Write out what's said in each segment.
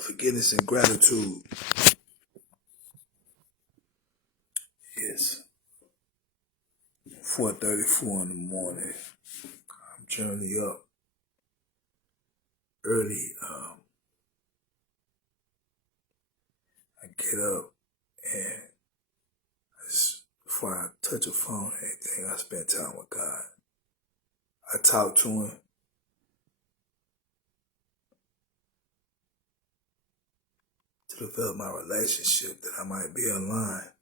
forgiveness and gratitude. It's 4:34 in the morning. I'm generally up early. I get up and before I touch a phone or anything, I spend time with God. I talk to Him. To develop my relationship that I might be aligned.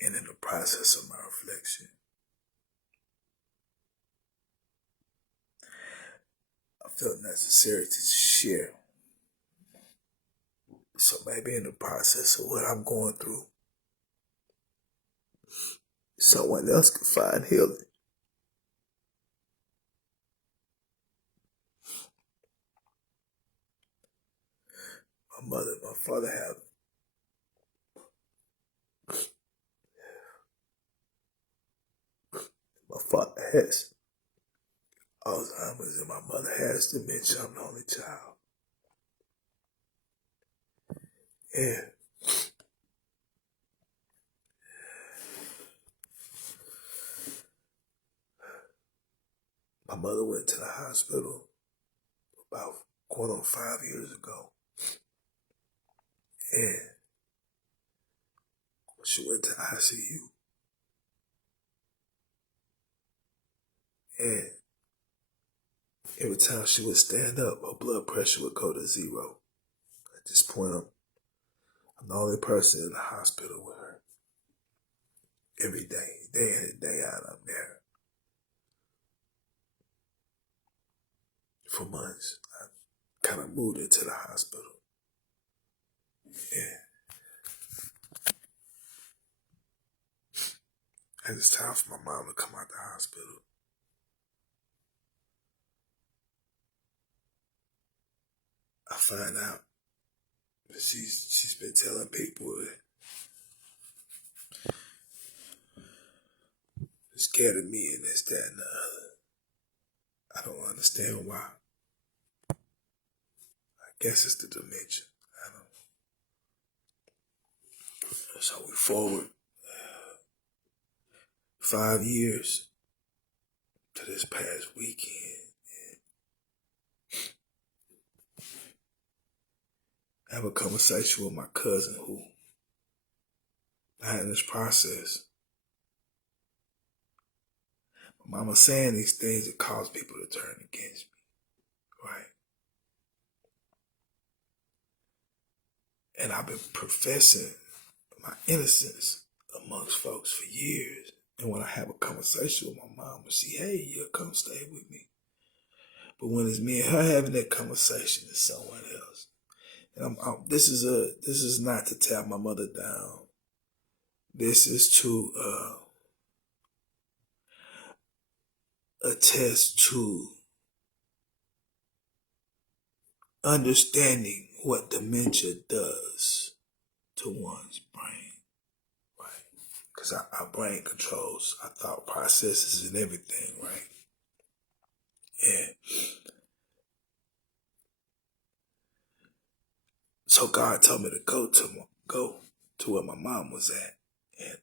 And in the process of my reflection, I felt necessary to share. So maybe in the process of what I'm going through, someone else can find healing. My mother and my father have my father has Alzheimer's and my mother has dementia. I'm the only child. And my mother went to the hospital about going on 5 years ago. And she went to ICU. And every time she would stand up, her blood pressure would go to 0. At this point, I'm the only person in the hospital with her. Every day, day in and day out, I'm there. For months, I kind of moved into the hospital. And as it's time for my mom to come out the hospital, I find out that she's been telling people that they're scared of me and this, that, and the other. I don't understand why. I guess it's the dementia. I don't. So we forward 5 years to this past weekend. I have a conversation with my cousin who died in this process. My mama saying these things that cause people to turn against me, right? And I've been professing my innocence amongst folks for years. And when I have a conversation with my mom, she, hey, you'll come stay with me. But when it's me and her having that conversation, it's someone else. And this is not to tear my mother down. This is to attest to understanding what dementia does to one's brain, right? Because our brain controls our thought processes and everything, right? And so God told me to go to where my mom was at, and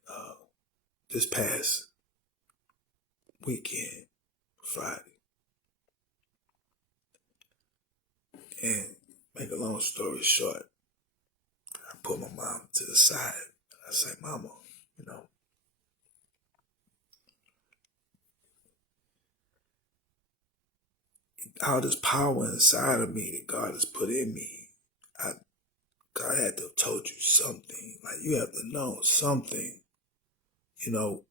this past weekend, Friday. And make a long story short, I put my mom to the side. I say, Mama, all this power inside of me that God has put in me, God had to have told you something. Like, you have to know something. When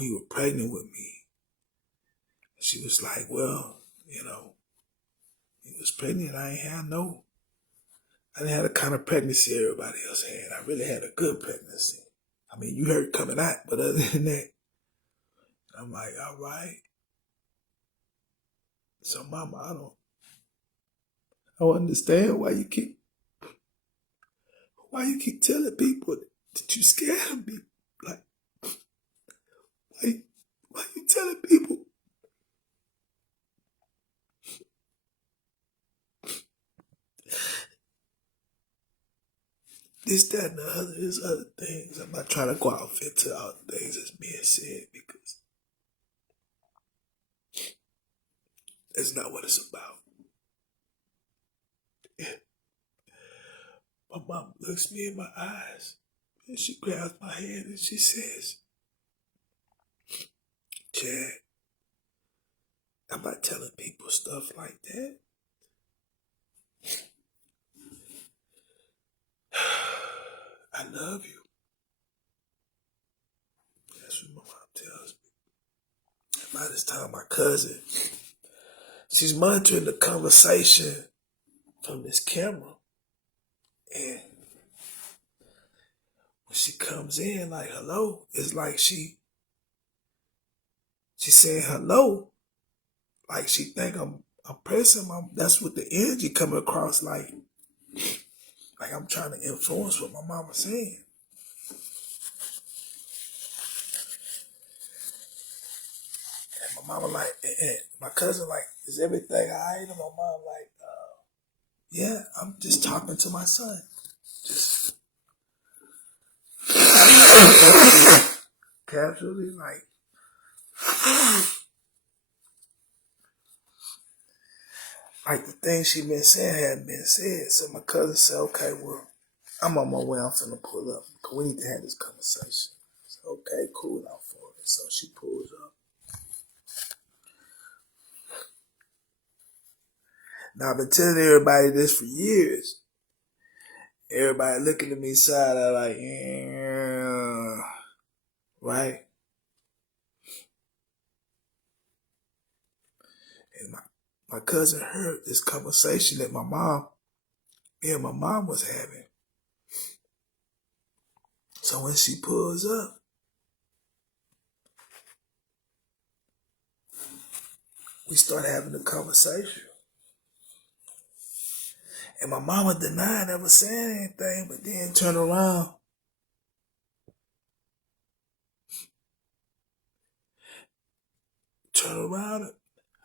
you were pregnant with me, she was like, well, you was pregnant. I didn't have the kind of pregnancy everybody else had. I really had a good pregnancy. I mean, you heard it coming out, but other than that, I'm like, all right. So, Mama, I don't understand why you keep telling people that you scared of me. Like, why you telling people this, that, and the other. There's other things. I'm not trying to go off into all the things that's being said because that's not what it's about. My mom looks me in my eyes and she grabs my hand and she says, Chad, I'm not telling people stuff like that. I love you. That's what my mom tells me. And by this time, my cousin, she's monitoring the conversation from this camera. And when she comes in, like, hello, it's like she's saying hello. Like she think I'm pressing my, that's what the energy coming across like I'm trying to influence what my mama's saying. And my mama like, and my cousin like, is everything all right? And my mom like, yeah, I'm just talking to my son. Just casually like the things she been saying hadn't been said. So my cousin said, okay, well, I'm on my way. I'm finna pull up because we need to have this conversation. So, okay, cool, out for it. So she pulls up. Now I've been telling everybody this for years. Everybody looking at me side eye like, yeah, right? And my cousin heard this conversation that me and my mom was having. So when she pulls up, we start having a conversation. And my mama denied ever saying anything, but then turn around.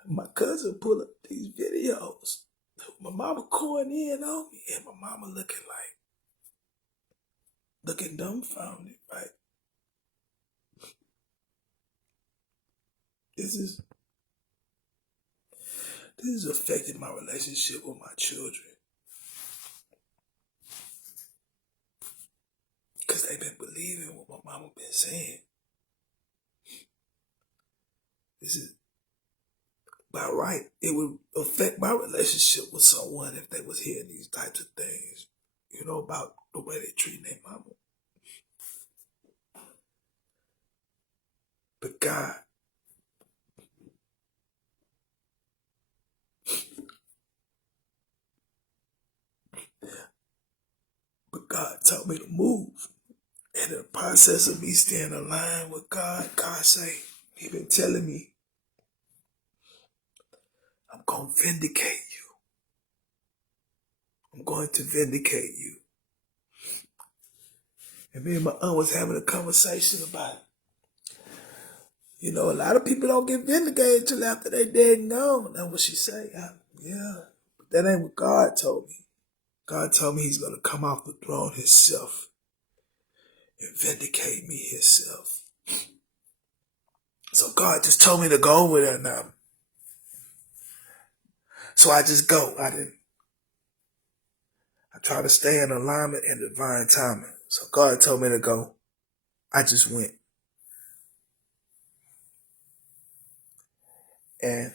And my cousin pull up these videos. My mama calling in on me, and my mama looking dumbfounded, right? This has affected my relationship with my children. Because they've been believing what my mama been saying. This is by right. It would affect my relationship with someone if they was hearing these types of things, about the way they treat their mama. But God told me to move. And in the process of me staying aligned with God say, he been telling me, I'm going to vindicate you. I'm going to vindicate you. And me and my aunt was having a conversation about it. A lot of people don't get vindicated until after they dead and gone. That's what she say. Yeah, but that ain't what God told me. God told me he's going to come off the throne himself and vindicate me himself. So God just told me to go over there now. So I just go. I try to stay in alignment and divine timing. So God told me to go. I just went. And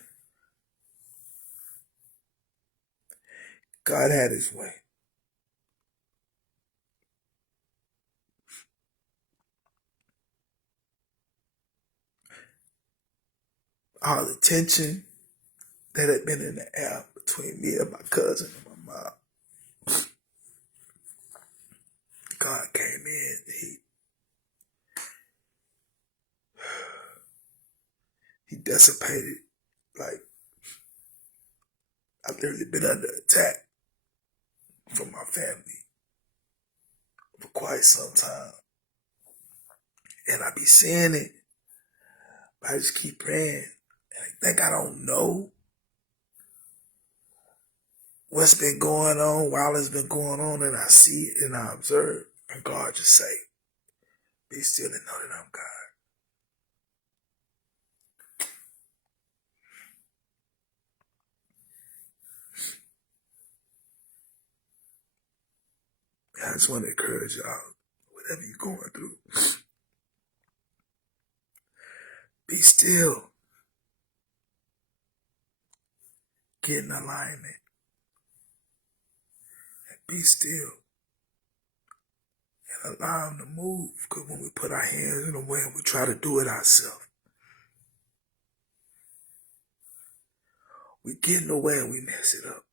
God had his way. All the tension that had been in the air between me and my cousin and my mom. God came in. He dissipated. Like, I've literally been under attack from my family for quite some time. And I be seeing it. But I just keep praying. And I think I don't know. what's been going on while it's been going on, and I see it and I observe, and God just say, be still and know that I'm God. I just want to encourage y'all, whatever you're going through, be still, get in alignment, and be still, and allow him to move. Because when we put our hands in the way and we try to do it ourselves, we get in the way and we mess it up.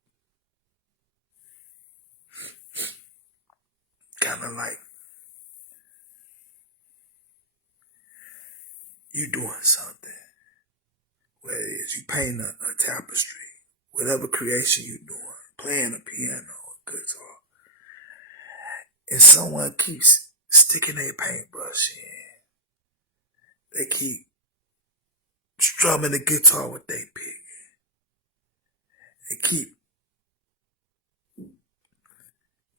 Kind of like you doing something, whether it is you painting a tapestry, whatever creation you're doing, playing a piano or guitar, and someone keeps sticking their paintbrush in. They keep strumming the guitar with their pick. They keep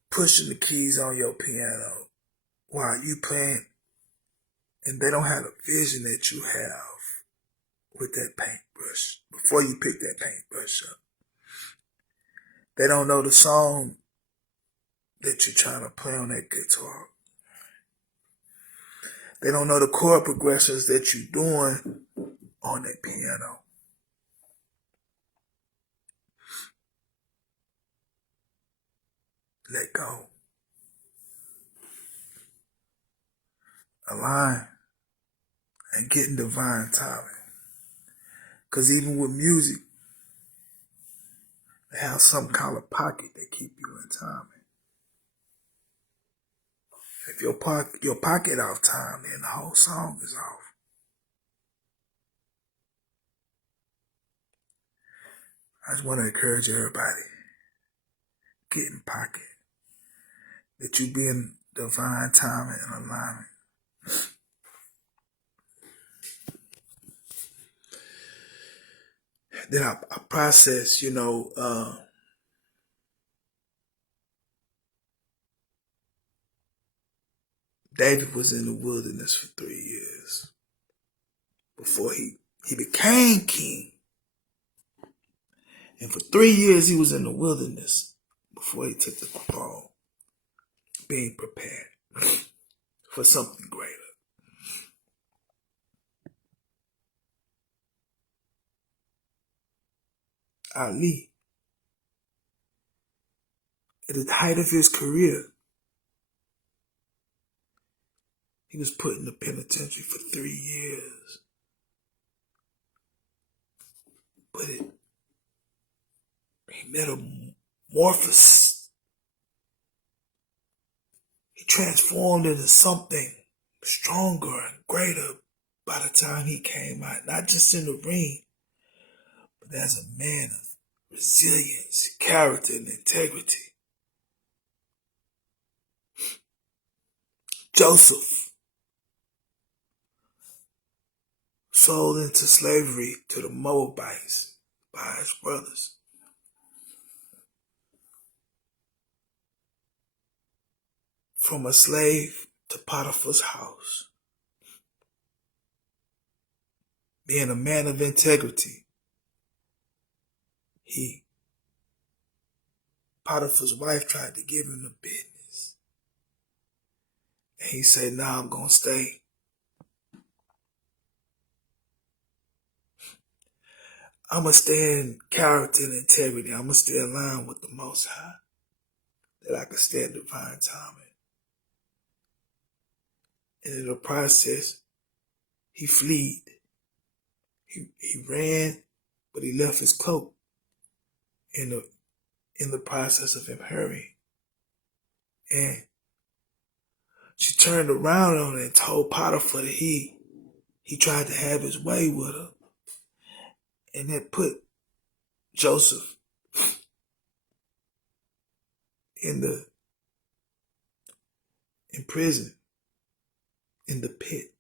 pushing the keys on your piano while you playing, and they don't have the vision that you have with that paintbrush before you pick that paintbrush up. They don't know the song that you're trying to play on that guitar. They don't know the chord progressions that you're doing on that piano. Let go. Align and get in divine timing. Because even with music, they have some kind of pocket that keep you in timing. If your pocket off time, then the whole song is off. I just want to encourage everybody, get in pocket, that you be in divine timing and alignment. Then I process, David was in the wilderness for 3 years before he became king. And for 3 years he was in the wilderness before he took the throne, being prepared for something greater. Ali, at the height of his career, he was put in the penitentiary for 3 years. But he metamorphosed. He transformed into something stronger and greater by the time he came out, not just in the ring, but as a man of resilience, character, and integrity. Joseph, sold into slavery to the Moabites by his brothers. From a slave to Potiphar's house. Being a man of integrity, Potiphar's wife tried to give him the business. And he said, "Nah, I'm going to stay. I'm going to stay in character and integrity. I'm going to stay in line with the Most High, that I can stay in divine timing." And in the process, he fled. He ran, but he left his cloak in the process of him hurrying. And she turned around on it and told Potiphar that he tried to have his way with her. And that put Joseph in prison, in the pit.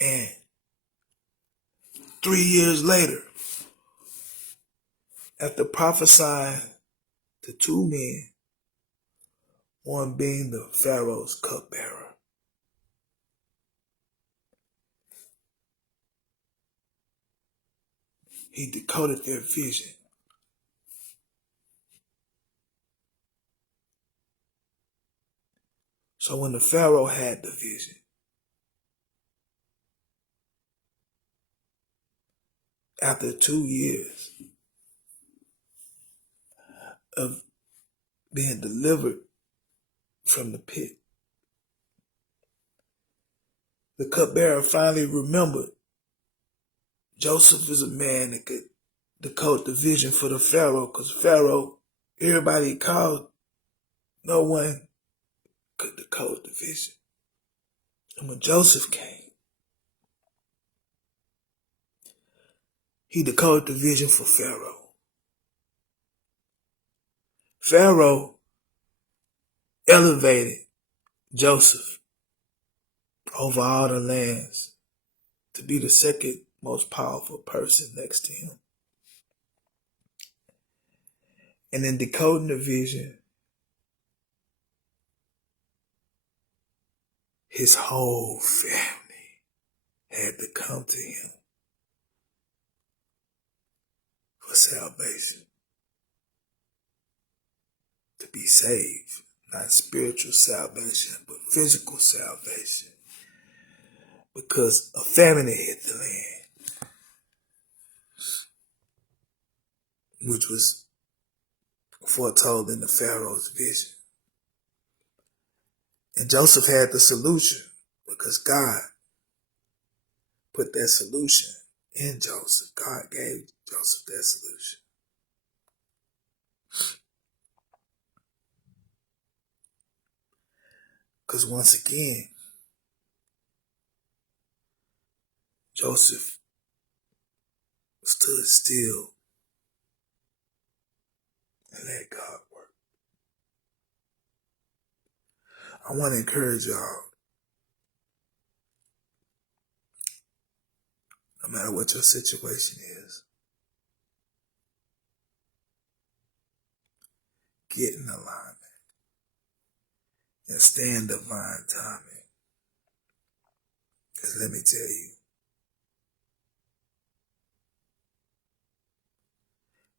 And 3 years later, after prophesying to two men, one being the Pharaoh's cupbearer. He decoded their vision. So when the Pharaoh had the vision, after 2 years of being delivered from the pit, the cupbearer finally remembered Joseph is a man that could decode the vision for the Pharaoh, because Pharaoh, everybody called, no one could decode the vision. And when Joseph came, he decoded the vision for Pharaoh. Pharaoh elevated Joseph over all the lands to be the second most powerful person next to him. And in decoding the vision, his whole family had to come to him for salvation, to be saved. Not spiritual salvation, but physical salvation. Because a famine had hit the land, which was foretold in the Pharaoh's vision. And Joseph had the solution, because God put that solution in Joseph. God gave Joseph that solution. Because once again, Joseph stood still and let God work. I want to encourage y'all, no matter what your situation is, get in alignment and stay in divine timing. Because let me tell you,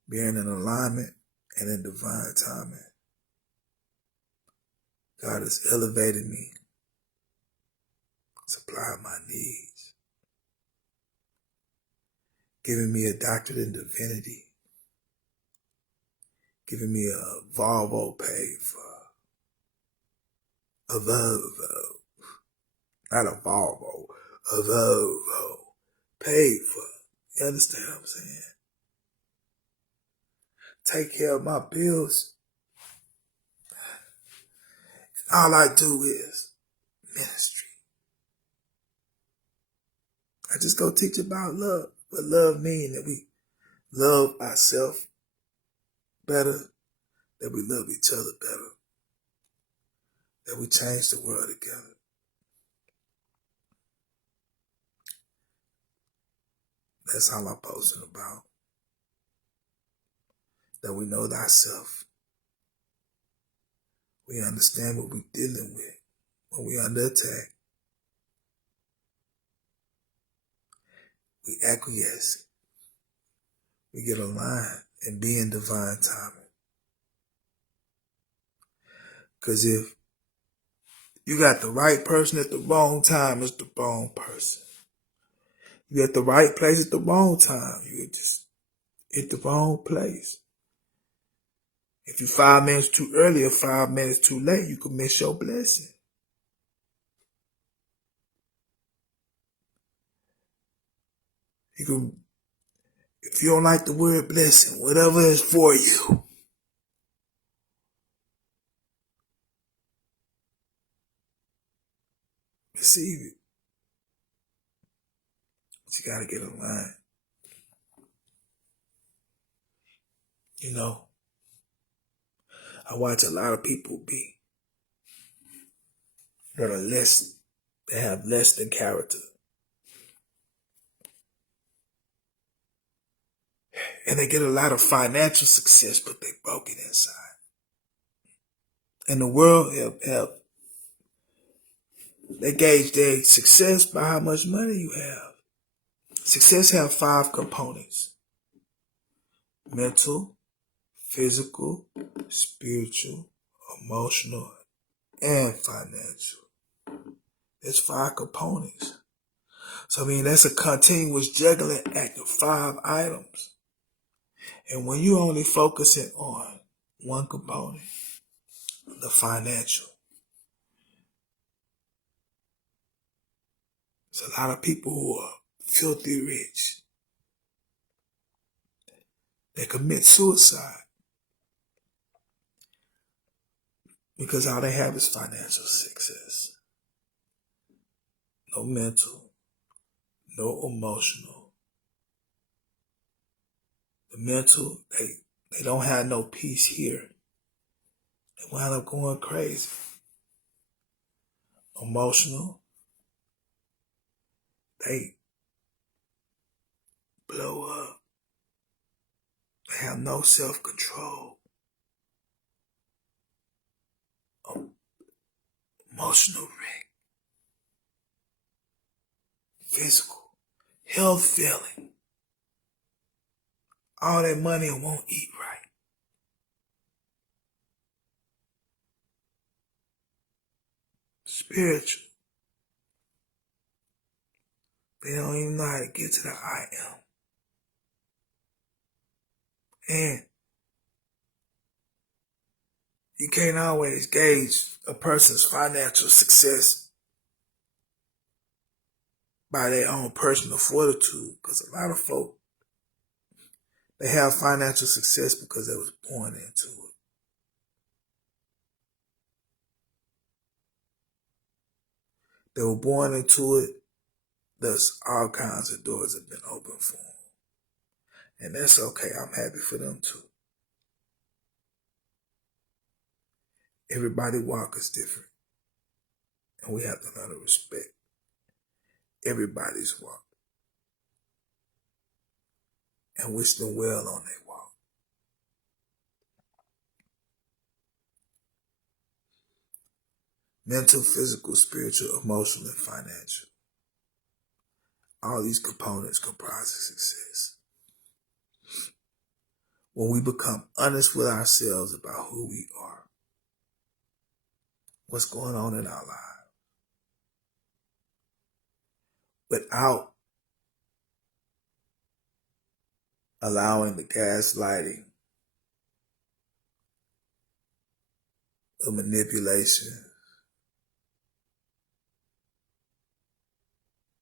being in alignment and in divine timing, God has elevated me, supplied my needs, giving me a doctorate in divinity, giving me a Volvo paid for, a Volvo, not a Volvo, a Volvo paid for. You understand what I'm saying? Take care of my bills. All I do is ministry. I just go teach about love. What love means, that we love ourselves better, that we love each other better, that we change the world together. That's all I'm posting about. That we know thyself. We understand what we're dealing with when we're under attack. We acquiesce. We get aligned and be in divine timing. Because if you got the right person at the wrong time, it's the wrong person. You at the right place at the wrong time, you just at the wrong place. If you're 5 minutes too early or 5 minutes too late, you can miss your blessing. You can, if you don't like the word blessing, whatever is for you, receive it. But you gotta get in line. You know, I watch a lot of people that have less than character. And they get a lot of financial success, but they broken inside. And the world they gauge their success by how much money you have. Success have 5 components: mental, physical, spiritual, emotional, and financial. There's 5 components. So I mean, that's a continuous juggling act of 5 items. And when you only focusing on one component, the financial, there's a lot of people who are filthy rich. They commit suicide because all they have is financial success. No mental, no emotional. The mental, they don't have no peace here. They wind up going crazy. Emotional, they blow up. They have no self-control. Emotional wreck. Physical, health failing. All that money and won't eat right. Spiritual, they don't even know how to get to the I am. And you can't always gauge a person's financial success by their own personal fortitude, because a lot of folk, they have financial success because they was born into it. They were born into it, thus all kinds of doors have been opened for them. And that's okay. I'm happy for them too. Everybody's walk is different. And we have to learn to respect everybody's walk and wish them well on their walk. Mental, physical, spiritual, emotional, and financial. All these components comprise of success. When we become honest with ourselves about who we are, what's going on in our lives, without allowing the gaslighting, the manipulation,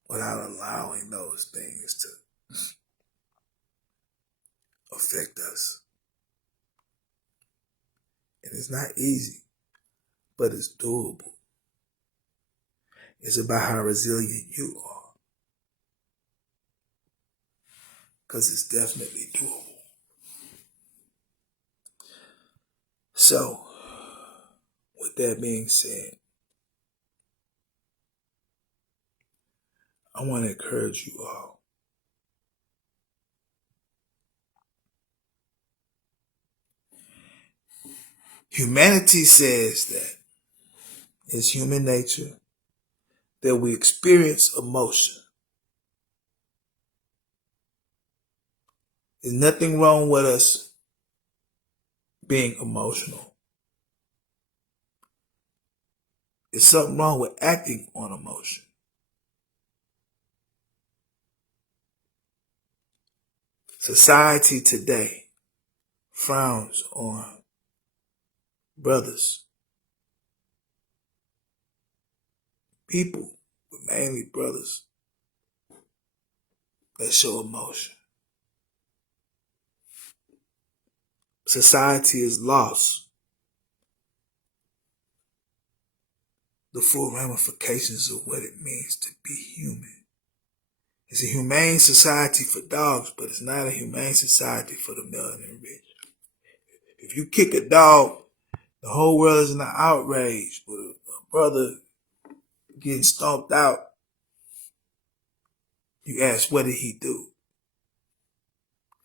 without allowing those things to affect us. And it's not easy, but it's doable. It's about how resilient you are, because it's definitely doable. So, with that being said, I want to encourage you all. Humanity says that it's human nature that we experience emotion. There's nothing wrong with us being emotional. There's something wrong with acting on emotion. Society today frowns on brothers, people, but mainly brothers, that show emotion. Society has lost the full ramifications of what it means to be human. It's a humane society for dogs, but it's not a humane society for the melanin rich. If you kick a dog, the whole world is in an outrage. But a brother getting stomped out, you ask, what did he do?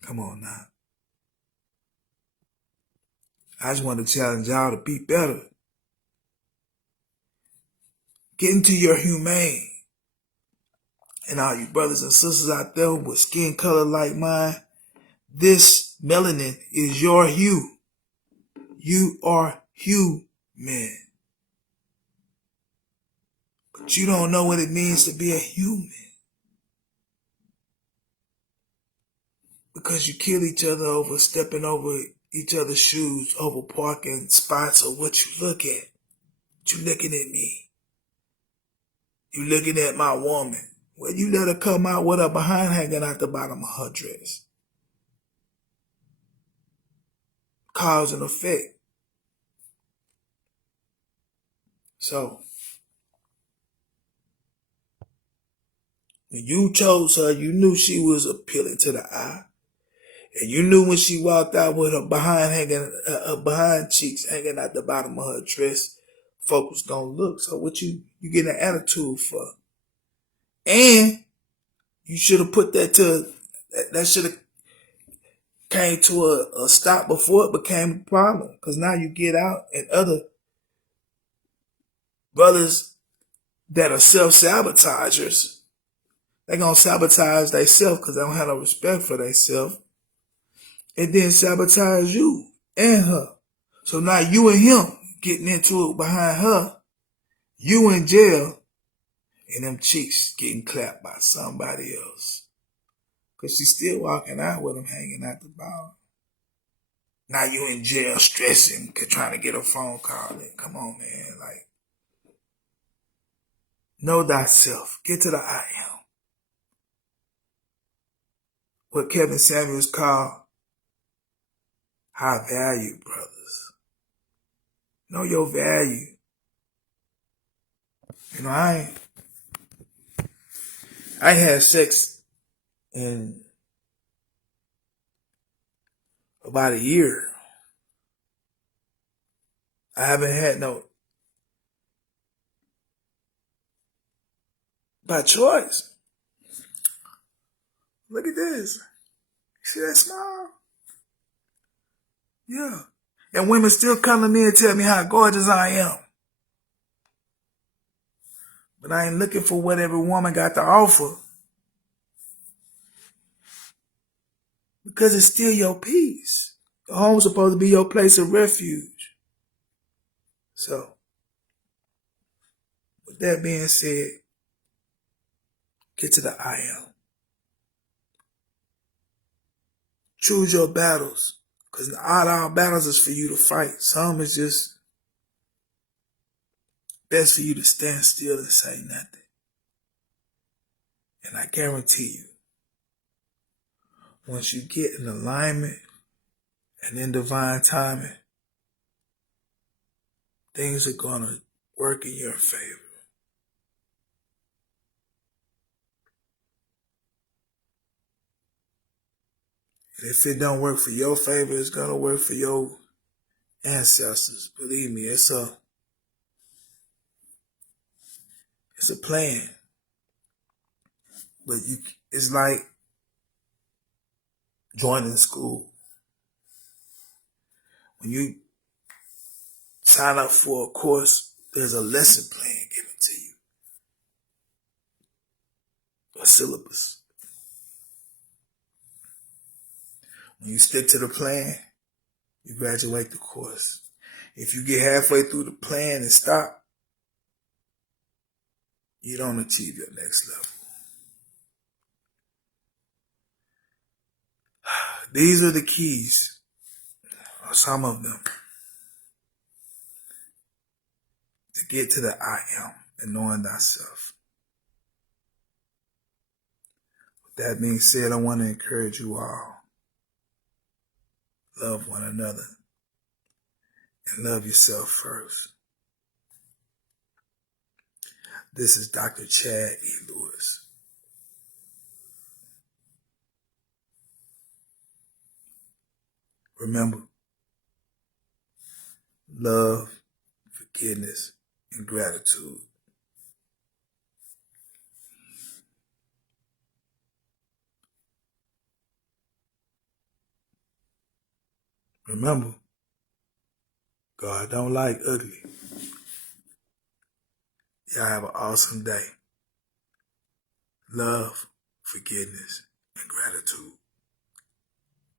Come on now. I just want to challenge y'all to be better. Get into your humane. And all you brothers and sisters out there with skin color like mine, this melanin is your hue. You are human. But you don't know what it means to be a human. Because you kill each other over stepping over each other's shoes, over parking spots, or what you look at. You looking at me. You looking at my woman. Well, you let her come out with her behind hanging out the bottom of her dress. Cause and effect. So, when you chose her, you knew she was appealing to the eye. And you knew when she walked out with her behind cheeks hanging out the bottom of her dress, folks was gonna look. So what you getting an attitude for? And you should have put that that should have came to a stop before it became a problem. Because now you get out and other brothers that are self-sabotagers, they gonna sabotage themselves because they don't have no respect for themselves. And then sabotage you and her. So now you and him getting into it behind her, you in jail, and them cheeks getting clapped by somebody else. Because she's still walking out with him hanging out the bottom. Now you in jail stressing, trying to get a phone call in. Come on, man. Like, know thyself. Get to the I am. What Kevin Samuels called high value, brothers. Know your value. You know, I had sex in about a year. I haven't had no by choice. Look at this. See that smile? Yeah. And women still come to me and tell me how gorgeous I am. But I ain't looking for what every woman got to offer. Because it's still your peace. The home's supposed to be your place of refuge. So, with that being said, get to the I am. Choose your battles. Because not all battles is for you to fight. Some is just best for you to stand still and say nothing. And I guarantee you, once you get in alignment and in divine timing, things are going to work in your favor. And if it don't work for your favor, it's going to work for your ancestors. Believe me, it's a plan. But it's like joining school. When you sign up for a course, there's a lesson plan given to you. A syllabus. When you stick to the plan, you graduate the course. If you get halfway through the plan and stop, you don't achieve your next level. These are the keys, or some of them, to get to the I am and knowing thyself. With that being said, I want to encourage you all. Love one another and love yourself first. This is Dr. Chad E. Lewis. Remember, love, forgiveness, and gratitude. Remember, God don't like ugly. Y'all have an awesome day. Love, forgiveness, and gratitude.